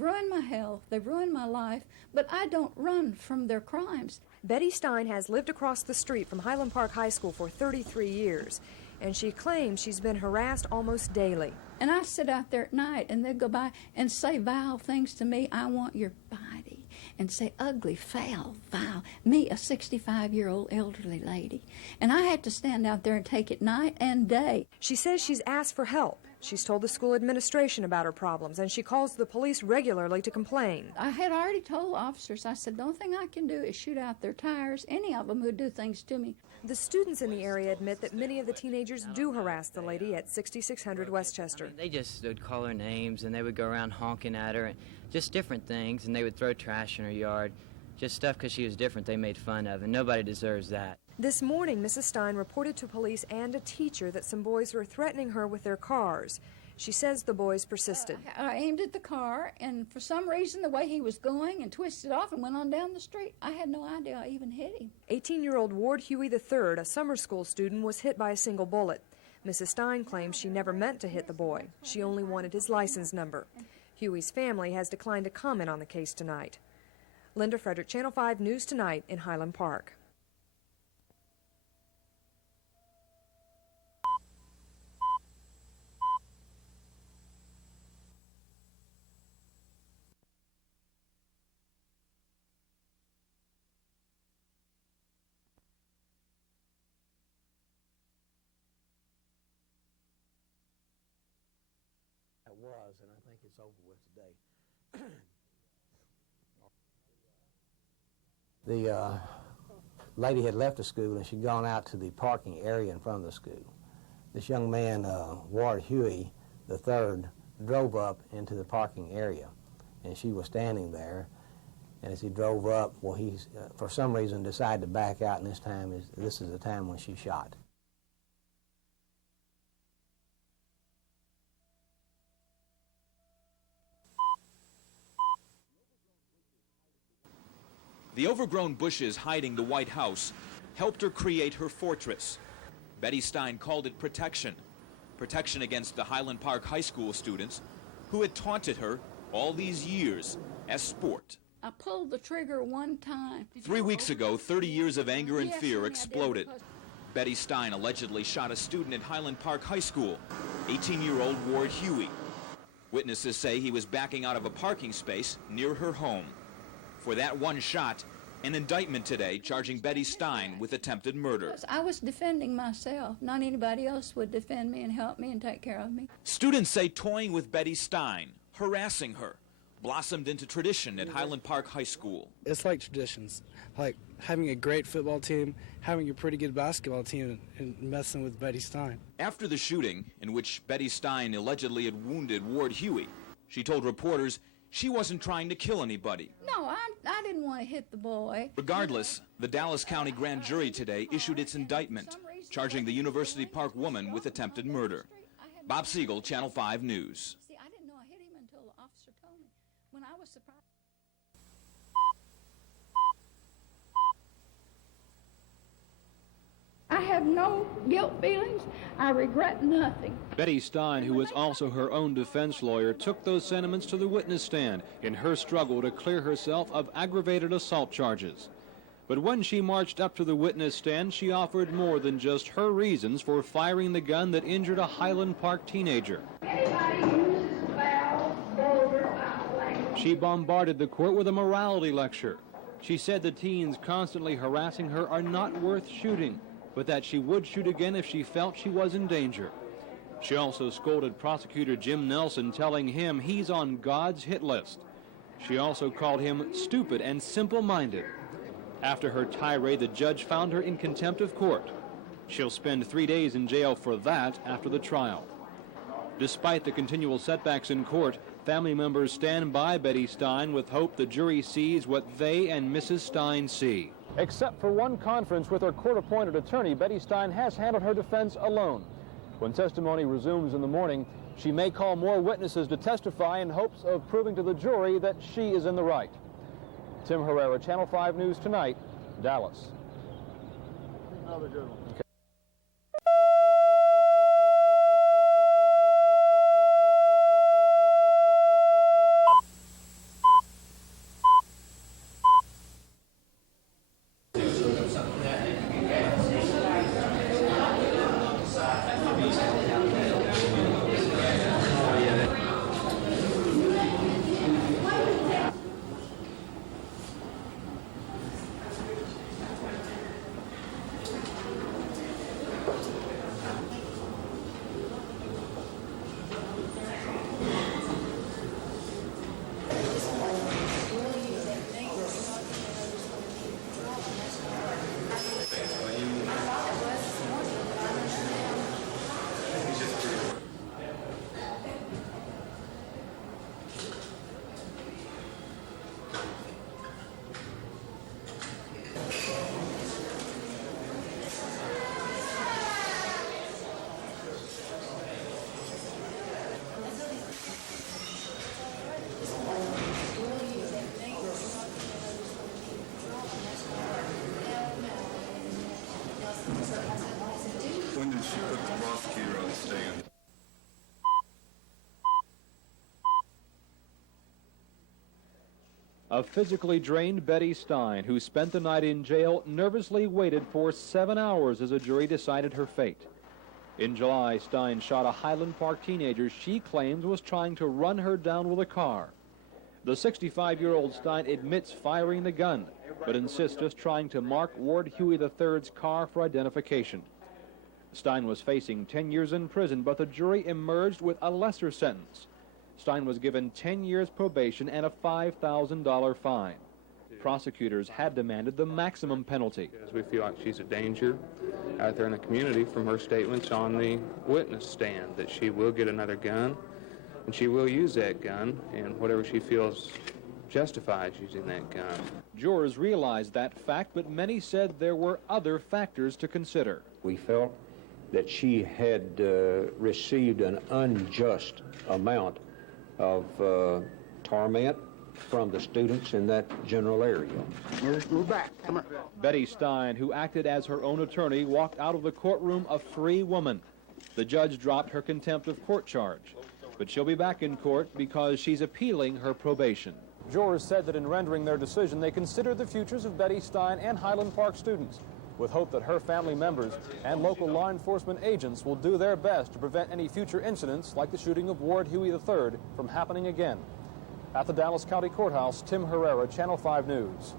They've ruined my health, they've ruined my life, but I don't run from their crimes. Betty Stein has lived across the street from Highland Park High School for 33 years, and she claims she's been harassed almost daily. And I sit out there at night, and they'll go by and say vile things to me. I want your body. And say ugly, foul, vile. Me, a 65-year-old elderly lady. And I had to stand out there and take it night and day. She says she's asked for help. She's told the school administration about her problems, and she calls the police regularly to complain. I had already told officers, I said, the only thing I can do is shoot out their tires, any of them who do things to me. The students in the area admit that many of the teenagers do harass the lady at 6600 Westchester. They just would call her names, and they would go around honking at her, and just different things, and they would throw trash in her yard. Just stuff because she was different they made fun of, and nobody deserves that. This morning, Mrs. Stein reported to police and a teacher that some boys were threatening her with their cars. She says the boys persisted. I aimed at the car, and for some reason, the way he was going and twisted off and went on down the street, I had no idea I even hit him. 18-year-old Ward Huey III, a summer school student, was hit by a single bullet. Mrs. Stein claims she never meant to hit the boy. She only wanted his license number. Huey's family has declined to comment on the case tonight. Linda Frederick, Channel 5 News Tonight in Highland Park. Was, and I think it's over with today. The lady had left the school and she'd gone out to the parking area in front of the school. This young man, Ward Huey III, drove up into the parking area, and she was standing there. And as he drove up, well, he for some reason decided to back out, and this is the time when she shot. The overgrown bushes hiding the White House helped her create her fortress. Betty Stein called it protection. Protection against the Highland Park High School students who had taunted her all these years as sport. I pulled the trigger one time. 3 weeks ago, 30 years of anger and fear exploded. Betty Stein allegedly shot a student at Highland Park High School, 18-year-old Ward Huey. Witnesses say he was backing out of a parking space near her home. For that one shot, an indictment today charging Betty Stein with attempted murder. I was defending myself. Not anybody else would defend me and help me and take care of me. Students say toying with Betty Stein, harassing her, blossomed into tradition at Highland Park High School. It's like traditions, like having a great football team, having a pretty good basketball team, and messing with Betty Stein. After the shooting, in which Betty Stein allegedly had wounded Ward Huey, she told reporters she wasn't trying to kill anybody. No, I didn't want to hit the boy. Regardless, the Dallas County grand jury today issued its indictment, charging the University Park woman with attempted murder. Bob Siegel, Channel 5 News. See, I didn't know I hit him until the officer told me. When I was surprised. I have no guilt feelings. I regret nothing. Betty Stein, who was also her own defense lawyer, took those sentiments to the witness stand in her struggle to clear herself of aggravated assault charges. But when she marched up to the witness stand, she offered more than just her reasons for firing the gun that injured a Highland Park teenager. She bombarded the court with a morality lecture. She said the teens constantly harassing her are not worth shooting, but that she would shoot again if she felt she was in danger. She also scolded prosecutor Jim Nelson, telling him he's on God's hit list. She also called him stupid and simple-minded. After her tirade, the judge found her in contempt of court. She'll spend 3 days in jail for that after the trial. Despite the continual setbacks in court, family members stand by Betty Stein with hope the jury sees what they and Mrs. Stein see. Except for one conference with her court-appointed attorney, Betty Stein has handled her defense alone. When testimony resumes in the morning, she may call more witnesses to testify in hopes of proving to the jury that she is in the right. Tim Herrera, Channel 5 News Tonight, Dallas. Okay. When did she put the prosecutor on the stand? A physically drained Betty Stein, who spent the night in jail, nervously waited for 7 hours as a jury decided her fate. In July, Stein shot a Highland Park teenager she claims was trying to run her down with a car. The 65-year-old Stein admits firing the gun, but insists just trying to mark Ward Huey III's car for identification. Stein was facing 10 years in prison, but the jury emerged with a lesser sentence. Stein was given 10 years probation and a $5,000 fine. Prosecutors had demanded the maximum penalty. We feel like she's a danger out there in the community from her statements on the witness stand, that she will get another gun, and she will use that gun, and whatever she feels justifies using that gun. Jurors realized that fact, but many said there were other factors to consider. We felt that she had received an unjust amount of torment from the students in that general area. Move back. Come on. Betty Stein, who acted as her own attorney, walked out of the courtroom a free woman. The judge dropped her contempt of court charge, but she'll be back in court because she's appealing her probation. Jurors said that in rendering their decision, they considered the futures of Betty Stein and Highland Park students, with hope that her family members and local law enforcement agents will do their best to prevent any future incidents like the shooting of Ward Huey III from happening again. At the Dallas County Courthouse, Tim Herrera, Channel 5 News.